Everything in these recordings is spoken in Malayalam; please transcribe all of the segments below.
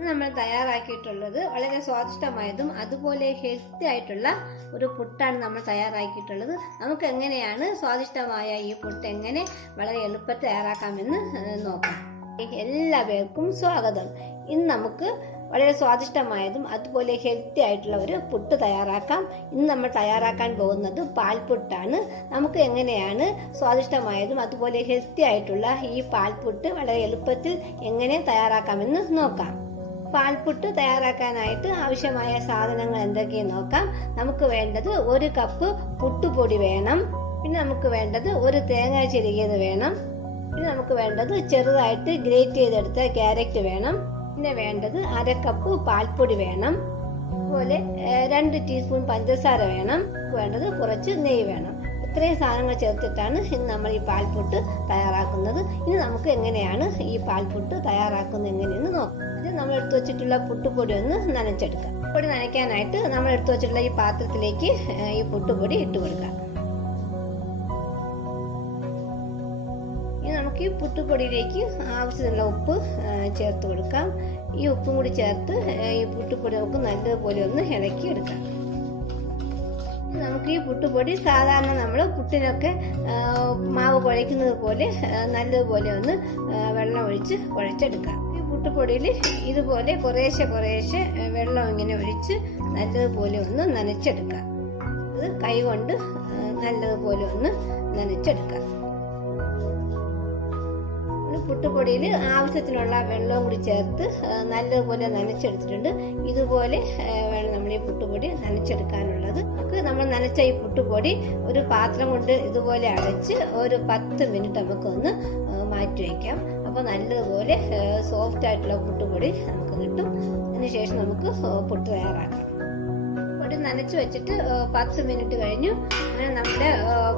നമ്മൾ തയ്യാറാക്കിയിട്ടുള്ളത് വളരെ സ്വാദിഷ്ടമായതും അതുപോലെ ഹെൽത്തി ആയിട്ടുള്ള ഒരു പുട്ടാണ് നമ്മൾ തയ്യാറാക്കിയിട്ടുള്ളത്. നമുക്ക് എങ്ങനെയാണ് സ്വാദിഷ്ടമായ ഈ പുട്ട് എങ്ങനെ വളരെ എളുപ്പത്തിൽ തയ്യാറാക്കാമെന്ന് നോക്കാം നോക്കാം. എല്ലാവർക്കും സ്വാഗതം. ഇന്ന് നമുക്ക് വളരെ സ്വാദിഷ്ടമായതും അതുപോലെ ഹെൽത്തി ആയിട്ടുള്ള ഒരു പുട്ട് തയ്യാറാക്കാം. ഇന്ന് നമ്മൾ തയ്യാറാക്കാൻ പോകുന്നത് പാൽപുട്ടാണ്. നമുക്ക് എങ്ങനെയാണ് സ്വാദിഷ്ടമായതും അതുപോലെ ഹെൽത്തി ആയിട്ടുള്ള ഈ പാൽപുട്ട് വളരെ എളുപ്പത്തിൽ എങ്ങനെ തയ്യാറാക്കാമെന്ന് നോക്കാം. പാൽപുട്ട് തയ്യാറാക്കാനായിട്ട് ആവശ്യമായ സാധനങ്ങൾ എന്തൊക്കെയെന്ന് നോക്കാം. നമുക്ക് വേണ്ടത് ഒരു കപ്പ് പുട്ടുപൊടി വേണം. പിന്നെ നമുക്ക് വേണ്ടത് ഒരു തേങ്ങ ചിരകിയത് വേണം. പിന്നെ നമുക്ക് വേണ്ടത് ചെറുതായിട്ട് ഗ്രേറ്റ് ചെയ്തെടുത്ത ക്യാരറ്റ് വേണം. പിന്നെ വേണ്ടത് അര കപ്പ് പാൽപ്പൊടി വേണം. അതുപോലെ രണ്ട് ടീസ്പൂൺ പഞ്ചസാര വേണം. വേണ്ടത് കുറച്ച് നെയ്യ് വേണം. ഇത്രയും സാധനങ്ങൾ ചേർത്തിട്ടാണ് ഇന്ന് നമ്മൾ ഈ പാൽപുട്ട് തയ്യാറാക്കുന്നത്. ഇനി നമുക്ക് എങ്ങനെയാണ് ഈ പാൽപുട്ട് തയ്യാറാക്കുന്നത് എങ്ങനെയെന്ന് നോക്കാം. നമ്മൾ എടുത്തു വെച്ചിട്ടുള്ള പുട്ടുപൊടി ഒന്ന് നനച്ചെടുക്കാം. പൊടി നനയ്ക്കാനായിട്ട് നമ്മൾ എടുത്തു വെച്ചിട്ടുള്ള ഈ പാത്രത്തിലേക്ക് ഈ പുട്ടുപൊടി ഇട്ട് കൊടുക്കാം. നമുക്ക് ഈ പുട്ടുപൊടിയിലേക്ക് ആവശ്യത്തിനുള്ള ഉപ്പ് ചേർത്ത് കൊടുക്കാം. ഈ ഉപ്പും കൂടി ചേർത്ത് ഈ പുട്ടുപൊടി നമുക്ക് നല്ലതുപോലെ ഒന്ന് ഇളക്കി എടുക്കാം നമുക്ക് ഈ പുട്ടുപൊടി സാധാരണ നമ്മൾ പുട്ടിനൊക്കെ മാവ് കുഴയ്ക്കുന്നത് പോലെ നല്ലതുപോലെ ഒന്ന് വെള്ളം ഒഴിച്ച് കുഴച്ചെടുക്കാം. പുട്ടുപൊടിയിൽ ഇതുപോലെ കുറേശ്ശെ കുറേശ്ശെ വെള്ളം ഇങ്ങനെ ഒഴിച്ച് നല്ലതുപോലെ ഒന്ന് നനച്ചെടുക്കുക. അത് കൈ കൊണ്ട് നല്ലതുപോലെ ഒന്ന് നനച്ചെടുക്കുക. പുട്ടുപൊടിയിൽ ആവശ്യത്തിനുള്ള വെള്ളവും കൂടി ചേർത്ത് നല്ലതുപോലെ നനച്ചെടുത്തിട്ടുണ്ട്. ഇതുപോലെ വേണം നമ്മൾ ഈ പുട്ടുപൊടി നനച്ചെടുക്കാനുള്ളത്. നമുക്ക് നമ്മൾ നനച്ച ഈ പുട്ടുപൊടി ഒരു പാത്രം കൊണ്ട് ഇതുപോലെ അടച്ച് ഒരു പത്ത് മിനിറ്റ് നമുക്കൊന്ന് മാറ്റി വയ്ക്കാം. അപ്പോൾ നല്ലതുപോലെ സോഫ്റ്റ് ആയിട്ടുള്ള പുട്ടുപൊടി നമുക്ക് കിട്ടും അതിനുശേഷം നമുക്ക് പുട്ട് തയ്യാറാക്കാം. പൊടി നനച്ച് വെച്ചിട്ട് പത്ത് മിനിറ്റ് കഴിഞ്ഞു. അങ്ങനെ നമ്മുടെ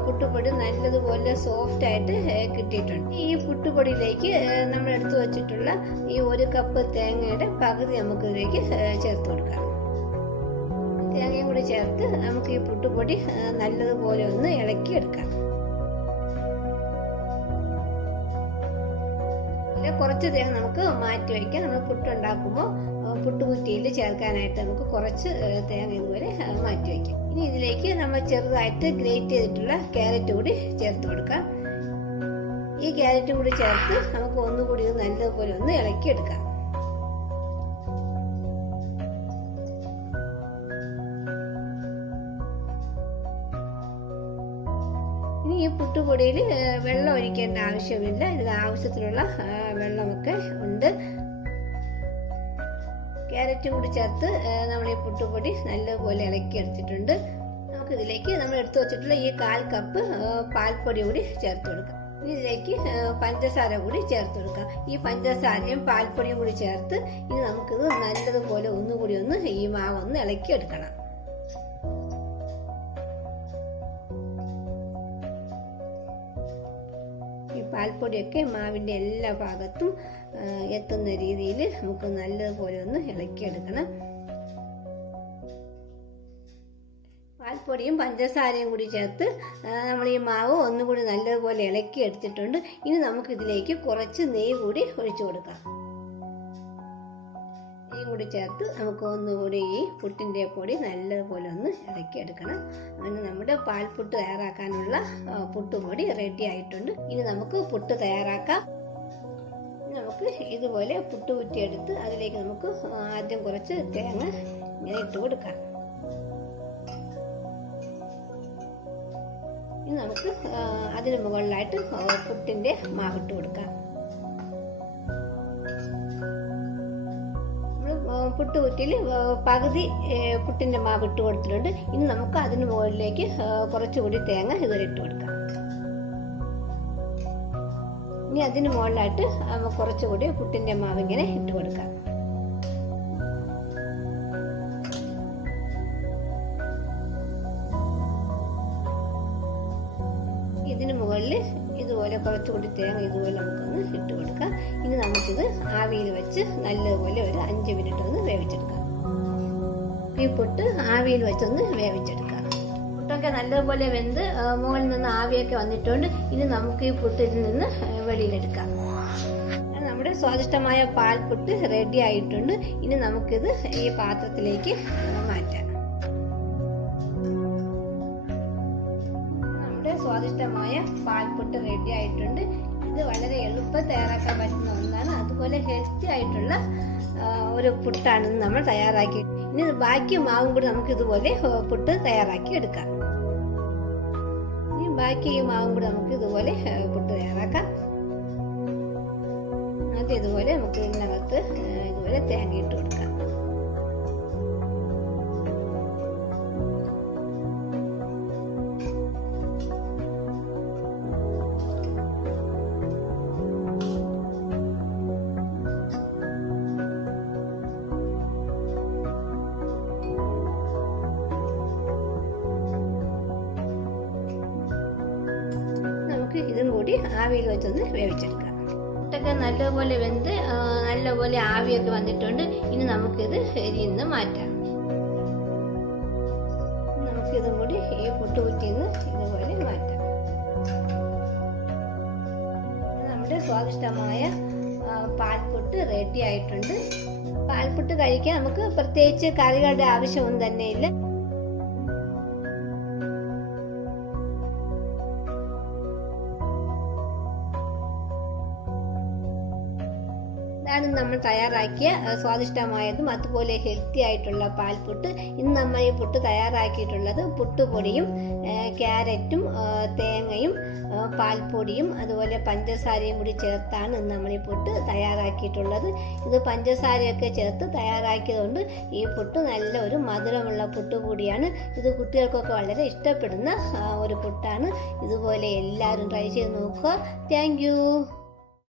പുട്ടുപൊടി നല്ലതുപോലെ സോഫ്റ്റ് ആയിട്ട് കിട്ടിയിട്ടുണ്ട്. ഈ പുട്ടുപൊടിയിലേക്ക് നമ്മൾ എടുത്തു വെച്ചിട്ടുള്ള ഈ ഒരു കപ്പ് തേങ്ങയുടെ പകുതി നമുക്ക് ഇതിലേക്ക് ചേർത്ത് കൊടുക്കാം. തേങ്ങയും കൂടി ചേർത്ത് നമുക്ക് ഈ പുട്ടുപൊടി നല്ലതുപോലെ ഒന്ന് ഇളക്കി പിന്നെ കുറച്ച് ദേഹം നമുക്ക് മാറ്റി വയ്ക്കാം. നമ്മൾ പുട്ടുണ്ടാക്കുമ്പോൾ പുട്ടുകുറ്റിയിൽ ചേർക്കാനായിട്ട് നമുക്ക് കുറച്ച് തേങ്ങ ഇതുപോലെ മാറ്റി വയ്ക്കാം. ഇനി ഇതിലേക്ക് നമ്മൾ ചെറുതായിട്ട് ഗ്രേറ്റ് ചെയ്തിട്ടുള്ള ക്യാരറ്റ് കൂടി ചേർത്ത് കൊടുക്കാം. ഈ ക്യാരറ്റ് കൂടി ചേർത്ത് നമുക്ക് ഒന്നുകൂടി ഇത് നല്ലതുപോലെ ഒന്ന് ഇളക്കിയെടുക്കാം. ഇനി ഈ പുട്ടുപൊടിയിൽ വെള്ളം ഒഴിക്കേണ്ട ആവശ്യമില്ല. ഇതിൽ ആവശ്യത്തിനുള്ള വെള്ളമൊക്കെ ഉണ്ട്. ക്യാരറ്റ് കൂടി ചേർത്ത് നമ്മൾ ഈ പുട്ടുപൊടി നല്ലപോലെ ഇളക്കി എടുത്തിട്ടുണ്ട്. നമുക്ക് ഇതിലേക്ക് നമ്മൾ എടുത്തു വെച്ചിട്ടുള്ള ഈ കാൽ കപ്പ് പാൽപ്പൊടി കൂടി ചേർത്ത് കൊടുക്കാം. ഇതിലേക്ക് പഞ്ചസാര കൂടി ചേർത്ത് കൊടുക്കാം. ഈ പഞ്ചസാരയും പാൽപ്പൊടിയും കൂടി ചേർത്ത് ഇനി നമുക്കിത് നല്ലതുപോലെ ഒന്നുകൂടി ഒന്ന് ഈ മാവ് ഒന്ന് ഇളക്കി എടുക്കണം പാൽപ്പൊടിയൊക്കെ മാവിന്റെ എല്ലാ ഭാഗത്തും എത്തുന്ന രീതിയിൽ നമുക്ക് നല്ലതുപോലെ ഒന്ന് ഇളക്കിയെടുക്കണം. പാൽപ്പൊടിയും പഞ്ചസാരയും കൂടി ചേർത്ത് നമ്മൾ ഈ മാവ് ഒന്നുകൂടി നല്ലതുപോലെ ഇളക്കി എടുത്തിട്ടുണ്ട് ഇനി നമുക്കിതിലേക്ക് കുറച്ച് നെയ്യ് കൂടി ഒഴിച്ചു കൊടുക്കാം. കൂടി ചേർത്ത് നമുക്ക് ഒന്നുകൂടി ഈ പുട്ടിന്റെ പൊടി നല്ലതുപോലെ ഒന്ന് ഇളക്കി എടുക്കണം. അങ്ങനെ നമ്മുടെ പാൽപുട്ട് തയ്യാറാക്കാനുള്ള പുട്ടുപൊടി റെഡി ആയിട്ടുണ്ട്. ഇനി നമുക്ക് പുട്ട് തയ്യാറാക്കാം. നമുക്ക് ഇതുപോലെ പുട്ട് കുറ്റിയെടുത്ത് അതിലേക്ക് നമുക്ക് ആദ്യം കുറച്ച് തേങ്ങ ഇങ്ങനെ ഇട്ട് കൊടുക്കാം. ഇനി നമുക്ക് അതിന് മുകളിലായിട്ട് പുട്ടിന്റെ മാവിട്ട് കൊടുക്കാം. നമ്മൾ പുട്ട് കുറ്റിയിൽ പകുതി പുട്ടിന്റെ മാവ് ഇട്ട് കൊടുത്തിട്ടുണ്ട്. ഇനി നമുക്ക് അതിന് മുകളിലേക്ക് കുറച്ചുകൂടി തേങ്ങ ഇതുവരെ ഇട്ട് കൊടുക്കാം. ഇനി അതിന് മുകളിലായിട്ട് കുറച്ചുകൂടി പുട്ടിന്റെ മാവ് ഇങ്ങനെ ഇട്ട് കൊടുക്കാം. ഇതിന് മുകളിൽ ഇതുപോലെ കുറച്ചുകൂടി തേങ്ങ ഇതുപോലെ നമുക്കൊന്ന് ഇട്ട് കൊടുക്കാം. ഇനി നമുക്കിത് ആവിയിൽ വെച്ച് നല്ലതുപോലെ ഒരു അഞ്ച് മിനിറ്റ് ഒന്ന് വേവിച്ചെടുക്കാം. ഈ പൊട്ട് ആവിയിൽ വെച്ചൊന്ന് വേവിച്ചെടുക്കാം. പുട്ടൊക്കെ നല്ലതുപോലെ വെന്ത് മുകളിൽ നിന്ന് ആവിയൊക്കെ വന്നിട്ടുണ്ട്. ഇനി നമുക്ക് ഈ പുട്ടിൽ നിന്ന് വെളിയിലെടുക്കാം. നമ്മുടെ സ്വാദിഷ്ടമായ പാൽപുട്ട് റെഡി ആയിട്ടുണ്ട്. ഇനി നമുക്കിത് ഈ പാത്രത്തിലേക്ക് മാറ്റാം. സ്വാദിഷ്ടമായ പാൽപ്പൊട്ട് റെഡി ആയിട്ടുണ്ട്. ഇത് വളരെ എളുപ്പം തയ്യാറാക്കാൻ പറ്റുന്ന ഒന്നാണ്. അതുപോലെ ഹെൽത്തി ആയിട്ടുള്ള ഒരു പുട്ടാണ് നമ്മൾ തയ്യാറാക്കി. ഇനി ബാക്കി മാവും കൂടി നമുക്ക് ഇതുപോലെ പുട്ട് തയ്യാറാക്കി എടുക്കാം. ഇനി ബാക്കി ഈ മാവും കൂടി നമുക്ക് ഇതുപോലെ പുട്ട് തയ്യാറാക്കാം. അത് ഇതുപോലെ നമുക്ക് ഇതിനകത്ത് ഇതുപോലെ തേങ്ങ ഇട്ട് കൊടുക്കാം. കൂടി ആവിയിൽ വെച്ചൊന്ന് വേവിച്ചെടുക്കാം. മുട്ടൊക്കെ നല്ലപോലെ വെന്ത് നല്ലപോലെ ആവിയൊക്കെ വന്നിട്ടുണ്ട്. ഇനി നമുക്കിത് എരിയിൽ നിന്ന് മാറ്റാം. നമുക്കിതും കൂടി ഈ പുട്ടുകുറ്റിയിൽ നിന്ന് ഇതുപോലെ മാറ്റാം. നമ്മുടെ സ്വാദിഷ്ടമായ പാൽപുട്ട് റെഡി ആയിട്ടുണ്ട്. പാൽപുട്ട് കഴിക്കാൻ നമുക്ക് പ്രത്യേകിച്ച് കറികളുടെ ആവശ്യമൊന്നും തന്നെ നമ്മൾ തയ്യാറാക്കിയ സ്വാദിഷ്ടമായതും അതുപോലെ ഹെൽത്തി ആയിട്ടുള്ള പാൽപുട്ട് ഇന്ന് നമ്മൾ ഈ പുട്ട് തയ്യാറാക്കിയിട്ടുള്ളത് പുട്ടുപൊടിയും ക്യാരറ്റും തേങ്ങയും പാൽപ്പൊടിയും അതുപോലെ പഞ്ചസാരയും കൂടി ചേർത്താണ് ഇന്ന് നമ്മൾ ഈ പുട്ട് തയ്യാറാക്കിയിട്ടുള്ളത്. ഇത് പഞ്ചസാരയൊക്കെ ചേർത്ത് തയ്യാറാക്കിയതുകൊണ്ട് ഈ പുട്ട് നല്ല ഒരു മധുരമുള്ള പുട്ട് കൂടിയാണ് ഇത് കുട്ടികൾക്കൊക്കെ വളരെ ഇഷ്ടപ്പെടുന്ന ഒരു പുട്ടാണ്. ഇതുപോലെ എല്ലാവരും ട്രൈ ചെയ്ത് നോക്കുക. താങ്ക്